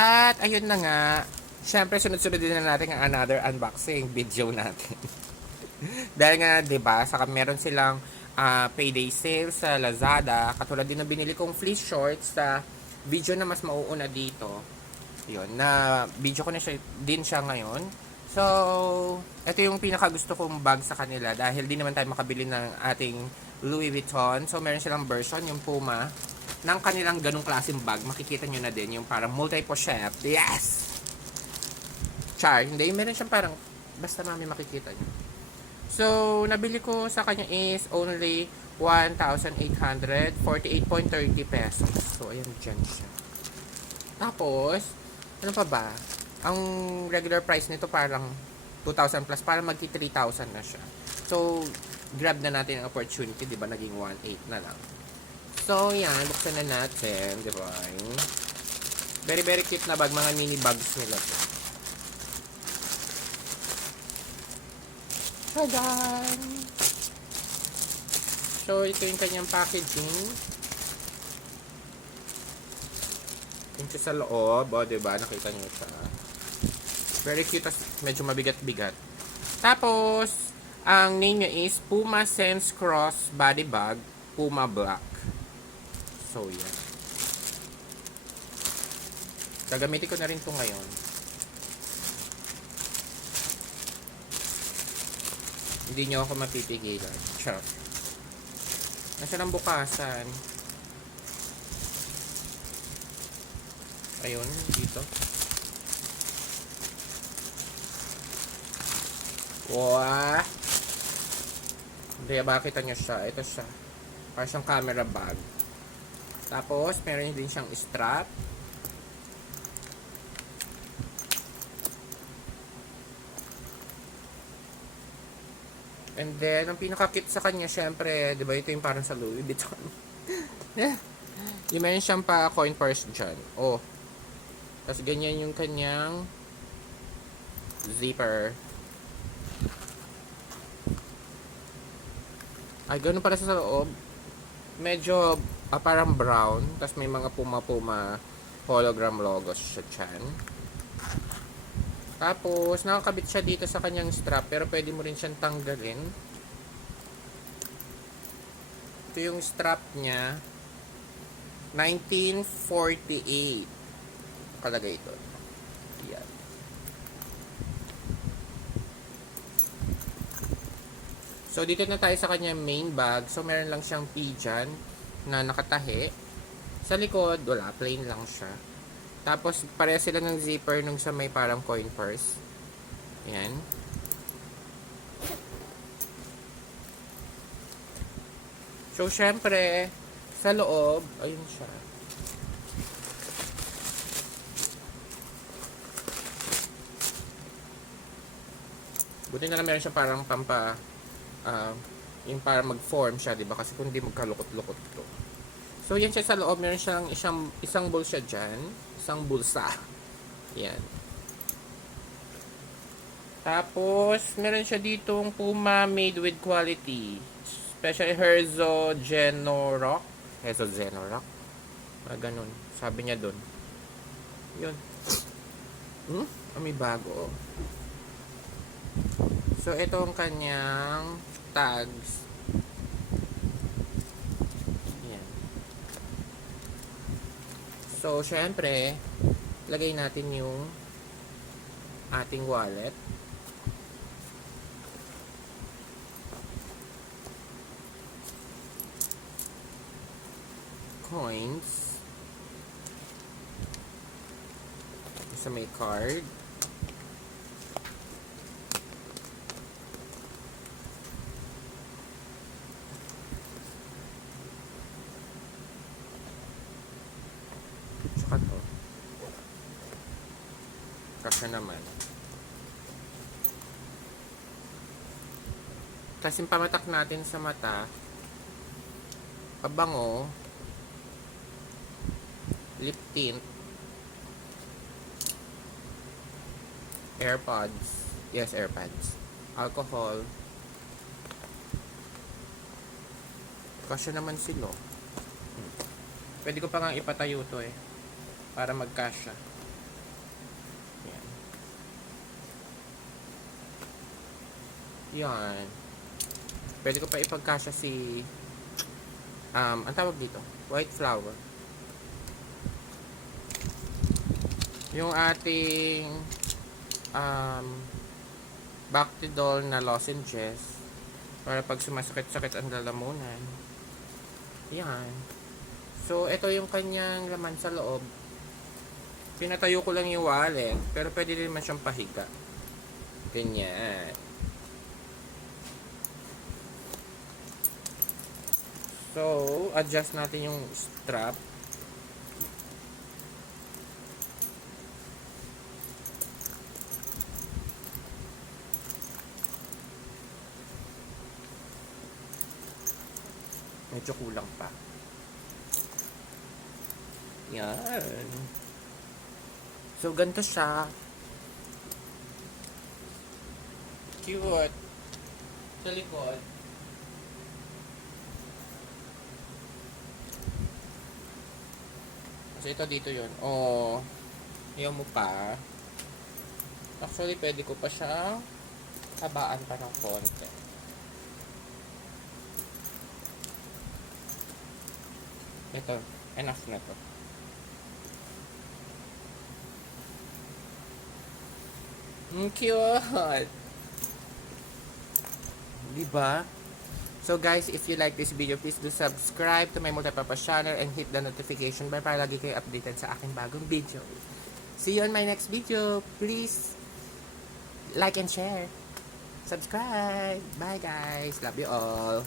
At ayun na nga, syempre sunod-sunod din na natin ang another unboxing video natin. Dahil nga, 'di ba, saka meron silang payday sale sa Lazada, katulad din na binili kong fleece shorts sa video na mas mauuna dito. 'Yun, na video ko na siya din siya ngayon. So, ito yung pinaka gusto kong bag sa kanila dahil di naman tayo makabili ng ating Louis Vuitton. So, meron silang version, yung Puma, ng kanilang ganong klaseng bag. Makikita nyo na din yung parang multi-pochette. Yes! Char, hindi. Meron siyang parang, basta mami makikita nyo. So, nabili ko sa kanya is only 1,848.30 pesos. So, ayan, dyan siya. Tapos, ano pa ba? Ang regular price nito parang 2,000 plus, parang magti 3,000 na siya. So, grab na natin ang opportunity, di ba? Naging 1,800 na lang. So, yan. Buksan na natin, di ba? Very, very cute na bag. Mga mini bags nila to. Tadan! So, ito yung kanyang packaging. Ito sa loob. O, diba? Nakita nyo siya. Very cute. Medyo mabigat-bigat. Tapos, ang name niya is Puma Sense Cross Body Bag. Puma Black. So, yan. Gagamitin ko na rin ito ngayon. Hindi nyo ako mapipigilan. Charot. Nasaan ang bukasan? Ayun, dito. Wow! Hindi, makita nyo siya. Ito siya. Parang siyang camera bag. Tapos, meron din siyang strap. And then, ang pinaka-cute sa kanya, syempre, di ba, ito yung parang sa Louis Vuitton. Yeah. Yung meron siyang pa coin purse dyan. Oh. Tapos, ganyan yung kanyang zipper. Ay, ganun pala sa loob. Medyo parang brown. Tapos may mga Puma hologram logos siya dyan. Tapos, nakakabit siya dito sa kanyang strap. Pero pwede mo rin siyang tanggalin. Ito yung strap niya. 1948. Kalagay ito. Yan. So, dito na tayo sa kanyang main bag. So, meron lang siyang pigeon na nakatahi. Sa likod, wala. Plain lang siya. Tapos, pareha sila ng zipper nung sa may parang coin purse. Ayan. So, syempre, sa loob, ayun siya. Buti na lang meron siya parang yung para mag-form siya, di ba? Kasi kung hindi magkalukot-lukot to. So, yan siya sa loob. Meron siyang isang bulsa dyan. Isang bulsa. Yan. Tapos, meron siya ditong Puma made with quality. Special Herzo Genorock. Herzo Genorock. Ganun. Sabi niya dun. Yun. May bago. So, ito ang kanyang tags. Yan. So, syempre, lagay natin yung ating wallet. Coins. Sa may card. Tsaka to. Kasya naman. Kasi pamatak natin sa mata, pabango, lip tint, AirPods, yes, AirPods, alcohol, kasya naman sila. Pwede ko pa nga ipatayo to para magkasya. Yan. Pwede ko pa ipagkasya si, ang tawag dito, white flower. Yung ating, Bactidol na lozenges. Para pag sumasakit-sakit ang lalamunan. Yan. So, ito yung kanyang laman sa loob. Pinatayo ko lang yung wallet. Pero pwede din naman siyang pahiga. Ganyan. So, adjust natin yung strap. Medyo kulang pa. Yan. So, ganito siya. Cute. Sa likod. So, ito dito yun. Oh, ayaw mo pa. Actually, pwede ko pa siya habaan pa ng konti. Ito, enough na to. Cute! Diba? So guys, if you like this video, please do subscribe to my Multipurpose channel and hit the notification bell para lagi kayo updated sa aking bagong video. See you on my next video. Please like and share. Subscribe. Bye guys. Love you all.